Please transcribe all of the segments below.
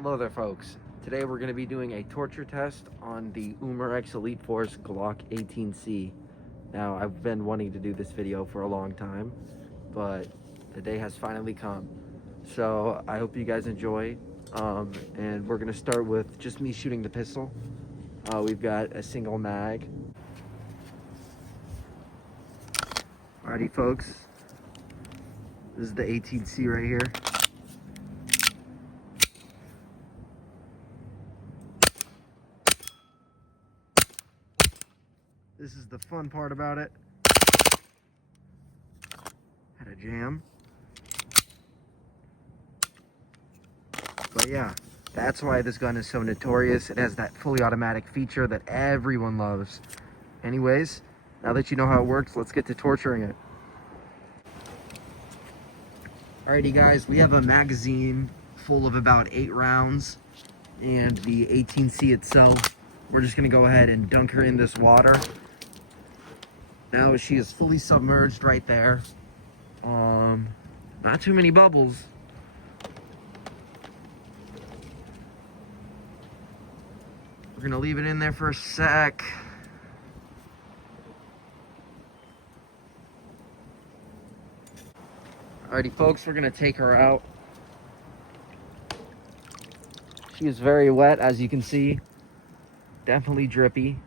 Hello there, folks. Today we're going to be doing a torture test on the Umarex Elite Force GLOCK 18C. Now, I've been wanting to do this video for a long time, but the day has finally come. So I hope you guys enjoy, and we're going to start with just me shooting the pistol. We've got a single mag. Alrighty, folks. This is the 18C right here. This is the fun part about it. Had a jam. But yeah, that's why this gun is so notorious. It has that fully automatic feature that everyone loves. Anyways, now that you know how it works, let's get to torturing it. Alrighty guys, we have a magazine full of about 8 rounds and the 18C itself. We're just gonna go ahead and dunk her in this water. Now she is fully submerged right there. Not too many bubbles. We're gonna leave it in there for a sec. Alrighty folks, we're gonna take her out. She is very wet, as you can see. Definitely drippy.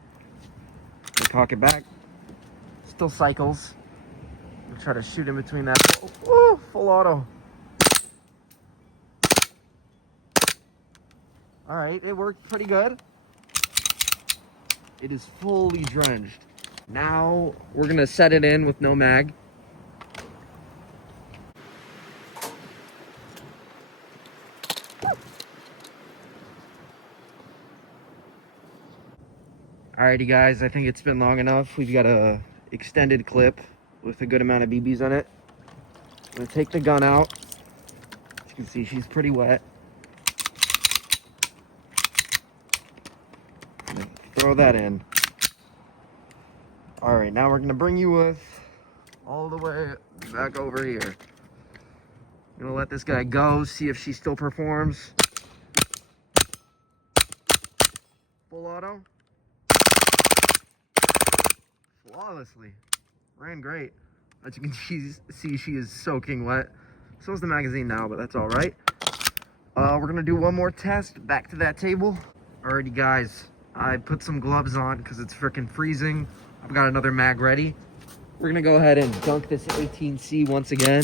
We'll cock it back. Still cycles. We'll try to shoot in between that. Woo, full auto. Alright, it worked pretty good. It is fully drenched. Now we're gonna set it in with no mag. Alrighty guys, I think it's been long enough. We've got a extended clip with a good amount of BBs on it. I'm gonna take the gun out. As you can see, she's pretty wet. Throw that in. All right, now we're gonna bring you with all the way back over here. I'm gonna let this guy go, see if she still performs. Full auto. Flawlessly. Ran great. As you can see, she is soaking wet. So is the magazine now, but that's all right. We're gonna do one more test back to that table. Alrighty guys, I put some gloves on because it's freaking freezing. I've got another mag ready. We're gonna go ahead and dunk this 18C once again.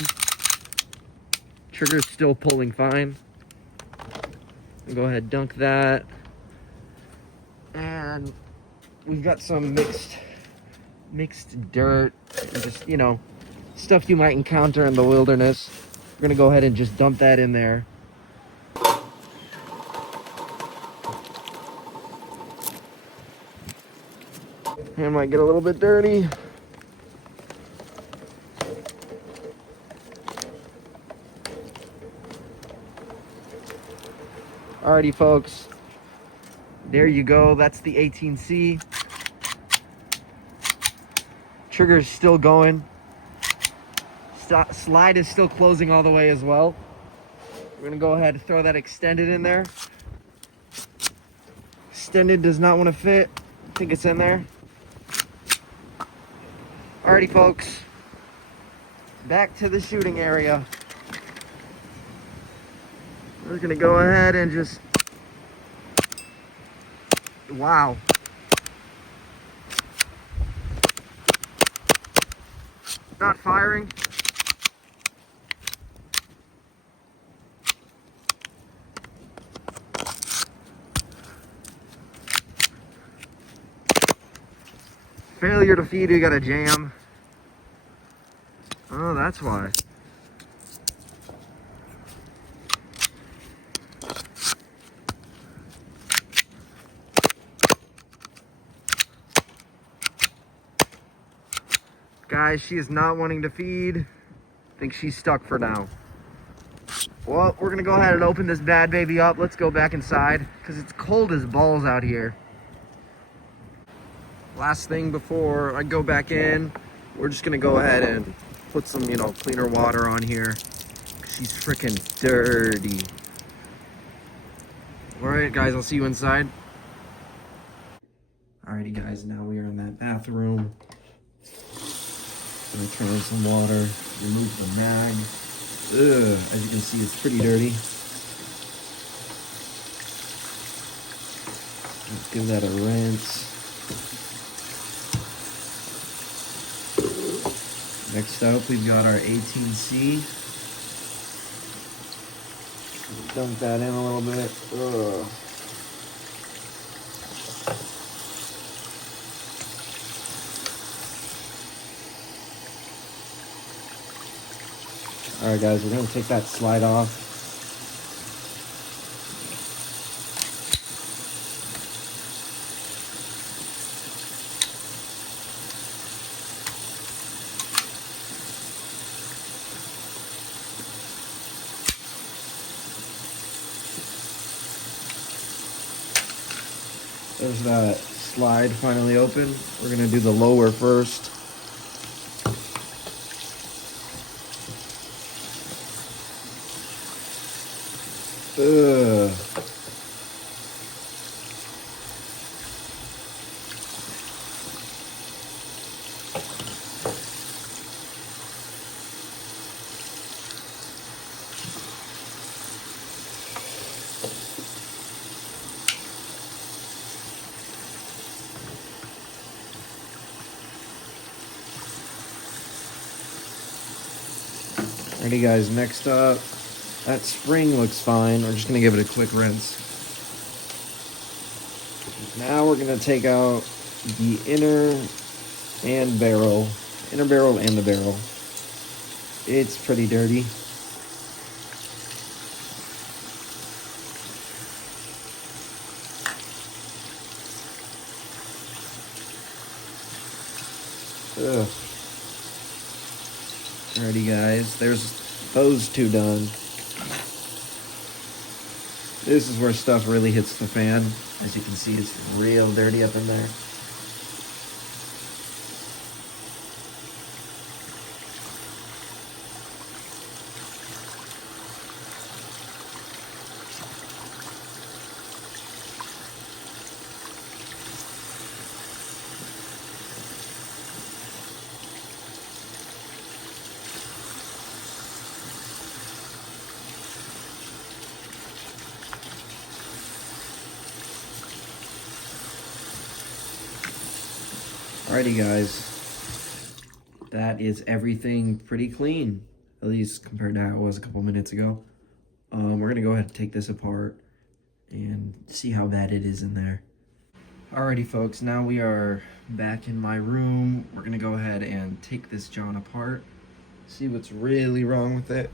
Trigger's still pulling fine. I'll go ahead and dunk that. And we've got some mixed dirt and just, you know, stuff you might encounter in the wilderness. We're gonna go ahead and just dump that in there. Hand might get a little bit dirty. Alrighty folks, there you go. That's the 18C. Trigger's still going. Slide is still closing all the way as well. We're gonna go ahead and throw that extended in there. Extended does not want to fit. I think it's in there. Alrighty folks, back to the shooting area. We're gonna go ahead and just, wow. Not firing. Failure to feed, we got a jam. Oh, that's why. Guys, she is not wanting to feed. I think she's stuck for now. Well, we're gonna go ahead and open this bad baby up. Let's go back inside because it's cold as balls out here. Last thing before I go back in, we're just gonna go ahead and put some, you know, cleaner water on here. She's freaking dirty. Alright guys, I'll see you inside. Alrighty guys, now we are in that bathroom. Gonna turn on some water, remove the mag. Ugh, as you can see, it's pretty dirty. Let's give that a rinse. Next up, we've got our 18C. Dunk that in a little bit. Ugh. Alright guys, we're going to take that slide off. There's that slide finally open. We're going to do the lower first. Ugh. Alrighty guys, next up, that spring looks fine. We're just gonna give it a quick rinse. Now we're gonna take out the inner barrel and the barrel. It's pretty dirty. Ugh. Alrighty guys, there's those two done. This is where stuff really hits the fan. As you can see, it's real dirty up in there. Alrighty guys, that is everything pretty clean, at least compared to how it was a couple minutes ago. We're gonna go ahead and take this apart and see how bad it is in there. Alrighty folks, now we are back in my room. We're gonna go ahead and take this John apart, see what's really wrong with it.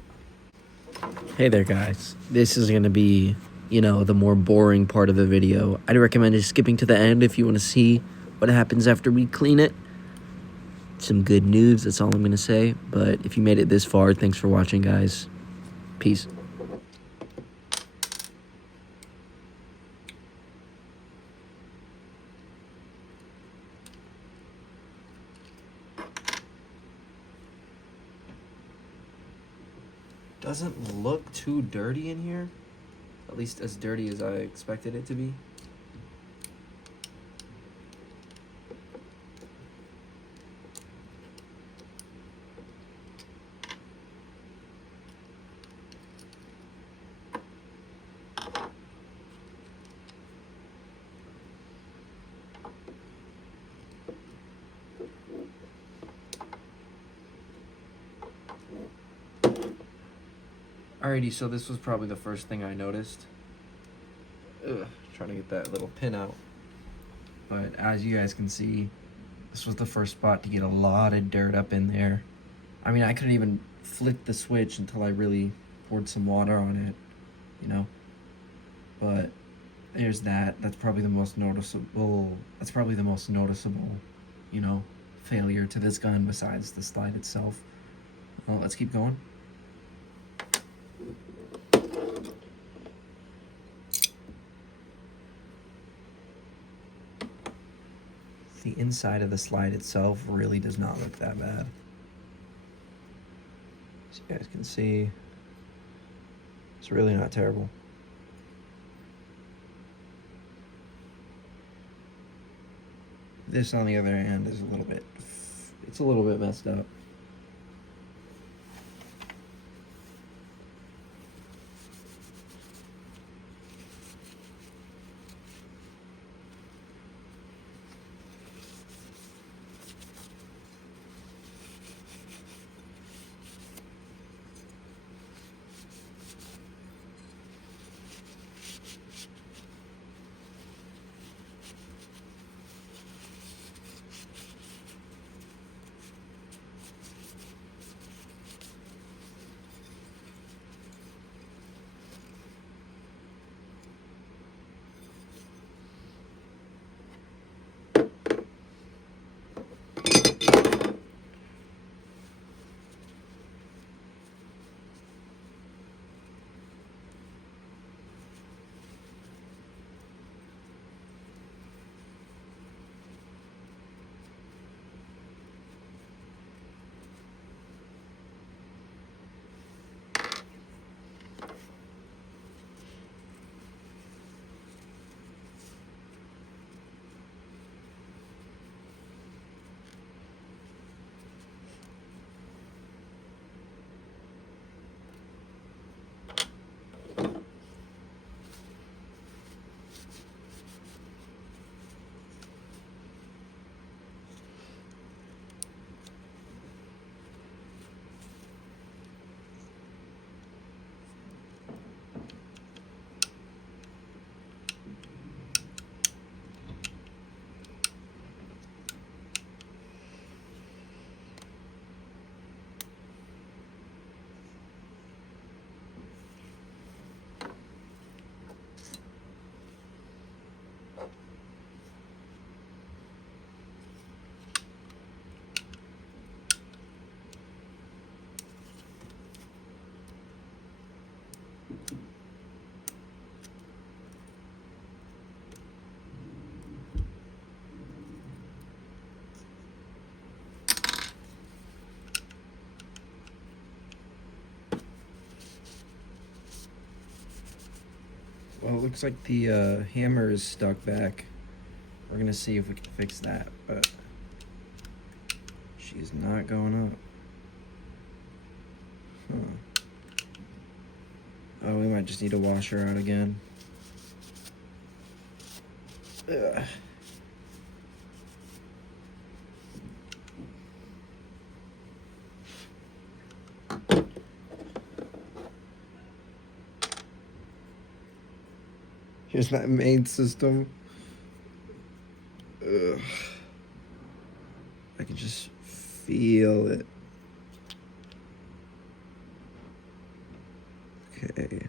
Hey there guys, this is gonna be, the more boring part of the video. I'd recommend just skipping to the end if you want to see what happens after we clean it. Some good news, that's all I'm gonna say. But if you made it this far, thanks for watching guys. Peace. Doesn't look too dirty in here, at least as dirty as I expected it to be. Alrighty, so this was probably the first thing I noticed. Ugh, trying to get that little pin out. But as you guys can see, this was the first spot to get a lot of dirt up in there. I mean, I couldn't even flick the switch until I really poured some water on it, But there's that. That's probably the most noticeable, failure to this gun besides the slide itself. Well, let's keep going. The inside of the slide itself really does not look that bad. As you guys can see, it's really not terrible. This, on the other hand, is it's a little bit messed up. Well, it looks like the hammer is stuck back. We're gonna see if we can fix that, but she's not going up. Huh. Oh, we might just need to wash her out again. Ugh. Here's that main system. Ugh. I can just feel it. Okay.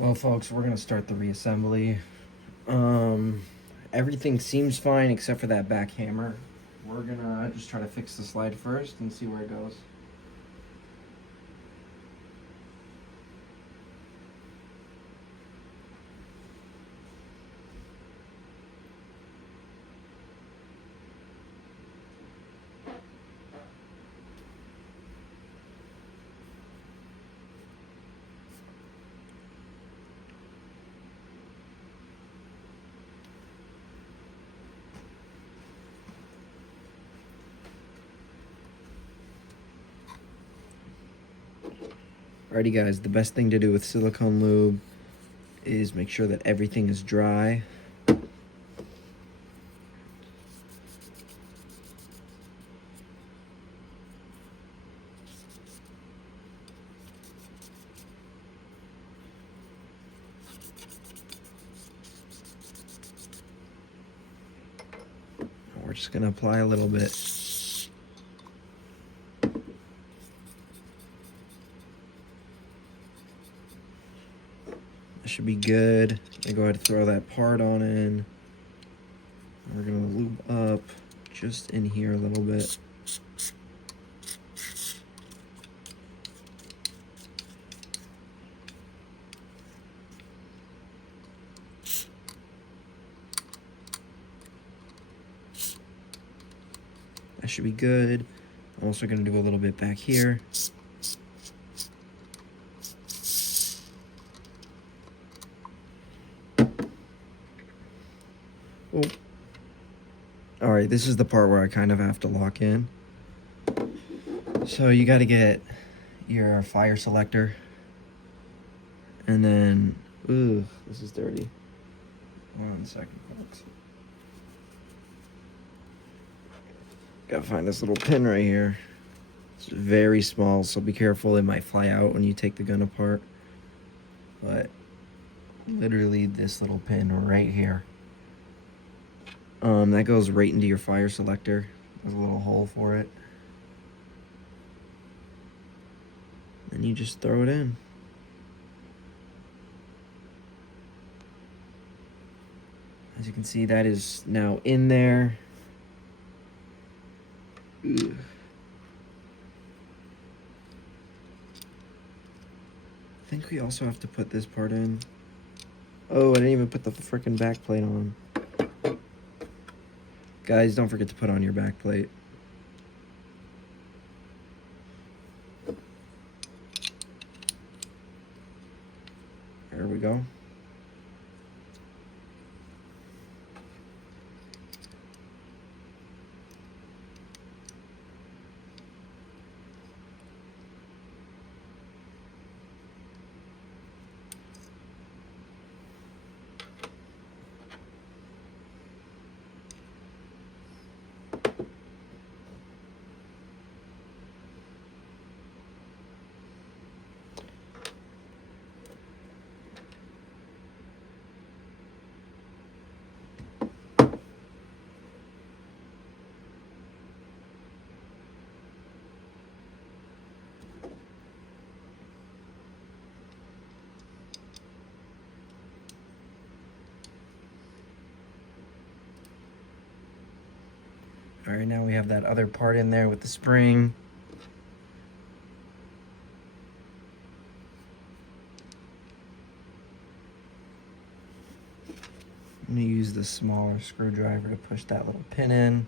Well, folks, we're gonna start the reassembly. Everything seems fine except for that back hammer. We're gonna just try to fix the slide first and see where it goes. Alrighty guys, the best thing to do with silicone lube is make sure that everything is dry. We're just gonna apply a little bit. That should be good. I'm gonna go ahead and throw that part on in. We're gonna lube up just in here a little bit. That should be good. I'm also gonna do a little bit back here. Oh. All right, this is the part where I kind of have to lock in. So you got to get your fire selector, and then, ooh, this is dirty. 1 second, folks. Gotta find this little pin right here. It's very small, so be careful. It might fly out when you take the gun apart. But literally this little pin right here. That goes right into your fire selector. There's a little hole for it. And you just throw it in. As you can see, that is now in there. Ugh. I think we also have to put this part in. Oh, I didn't even put the frickin' back plate on. Guys, don't forget to put on your back plate. There we go. All right, now we have that other part in there with the spring. I'm gonna use the smaller screwdriver to push that little pin in.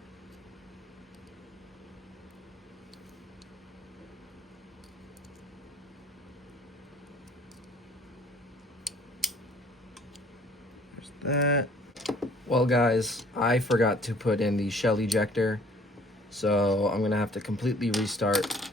There's that. Well guys, I forgot to put in the shell ejector, so I'm gonna have to completely restart.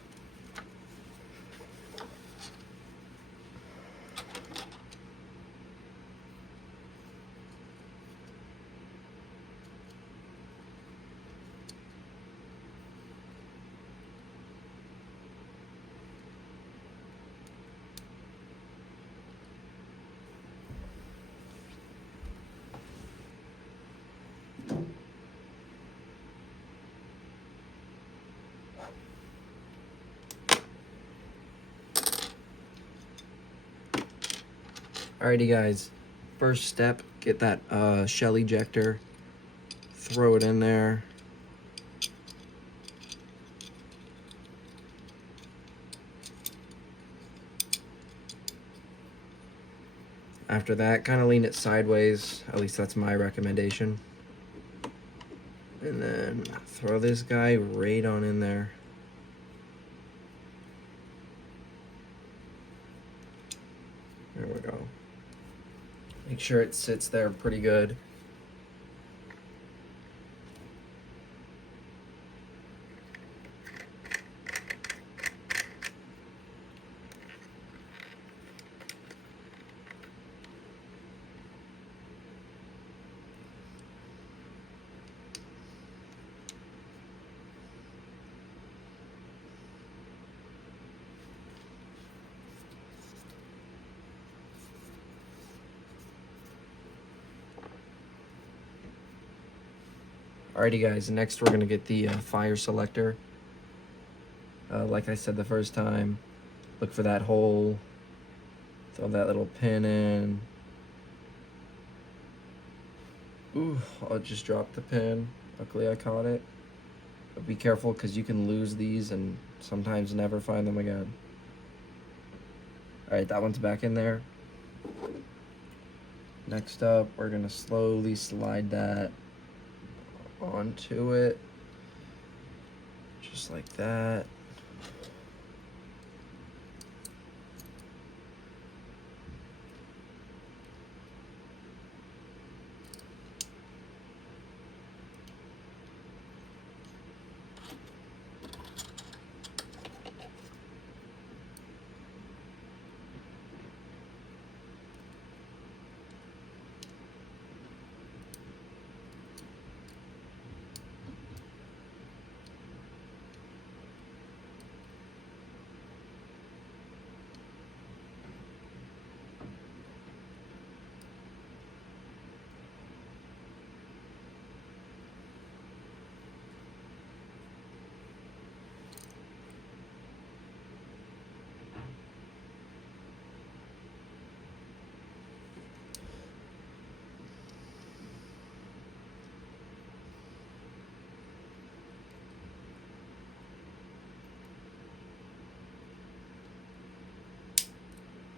Alrighty guys, first step, get that shell ejector, throw it in there. After that, kind of lean it sideways, at least that's my recommendation. And then throw this guy right on in there. There we go. Make sure it sits there pretty good. Alrighty guys, next we're gonna get the fire selector. Like I said the first time, look for that hole, throw that little pin in. Ooh, I just dropped the pin. Luckily I caught it. But be careful because you can lose these and sometimes never find them again. Alright, that one's back in there. Next up, we're gonna slowly slide that onto it, just like that.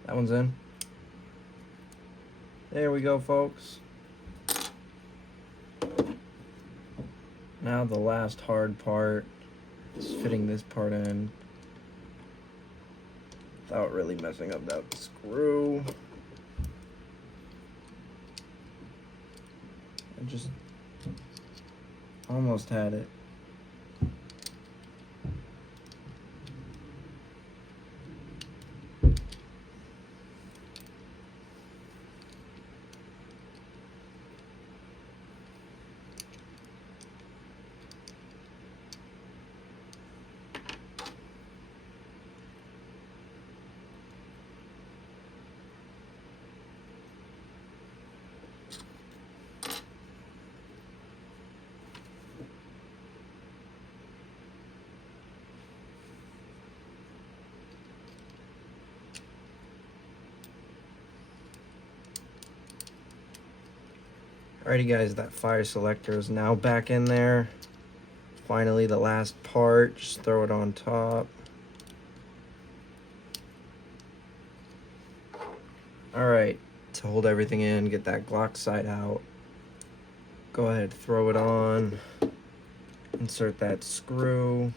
That one's in. There we go, folks. Now the last hard part is fitting this part in without really messing up that screw. I just almost had it. Alrighty guys, that fire selector is now back in there. Finally, the last part, just throw it on top. Alright, to hold everything in, get that GLOCK side out. Go ahead, throw it on. Insert that screw.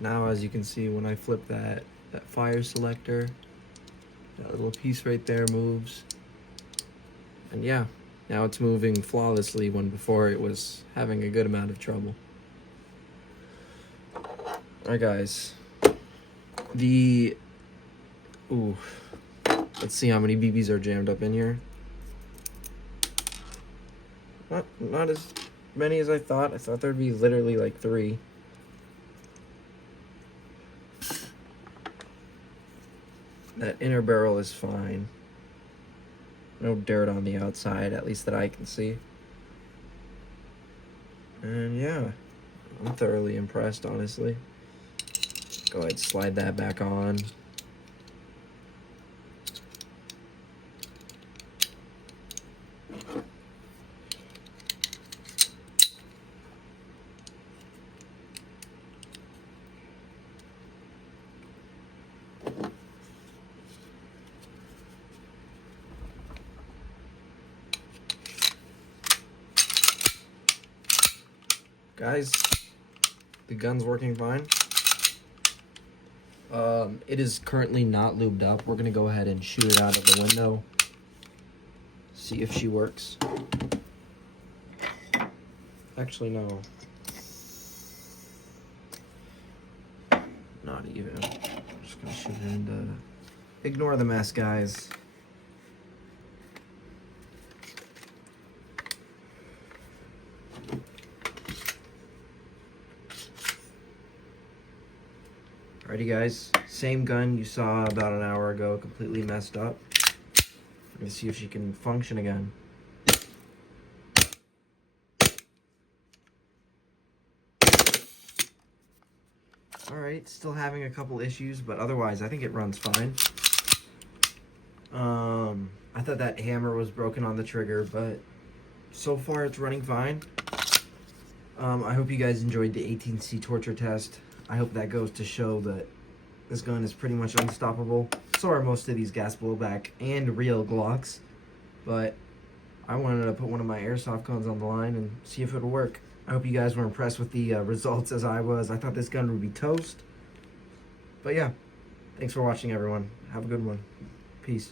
Now, as you can see, when I flip that fire selector, that little piece right there moves. And yeah, now it's moving flawlessly when before it was having a good amount of trouble. Alright guys, let's see how many BBs are jammed up in here. Not as many as I thought. I thought there'd be literally like 3. That inner barrel is fine. No dirt on the outside, at least that I can see. And yeah, I'm thoroughly impressed, honestly. Go ahead, slide that back on. Guys, the gun's working fine. It is currently not lubed up. We're gonna go ahead and shoot it out of the window. See if she works. Actually, no. Not even. I'm just gonna shoot it into... Ignore the mess, guys. Alrighty guys, same gun you saw about an hour ago, completely messed up. Let's see if she can function again. Alright, still having a couple issues, but otherwise I think it runs fine. I thought that hammer was broken on the trigger, but so far it's running fine. I hope you guys enjoyed the 18C torture test. I hope that goes to show that this gun is pretty much unstoppable. So are most of these gas blowback and real Glocks. But I wanted to put one of my airsoft guns on the line and see if it'll work. I hope you guys were impressed with the results as I was. I thought this gun would be toast. But yeah, thanks for watching everyone. Have a good one. Peace.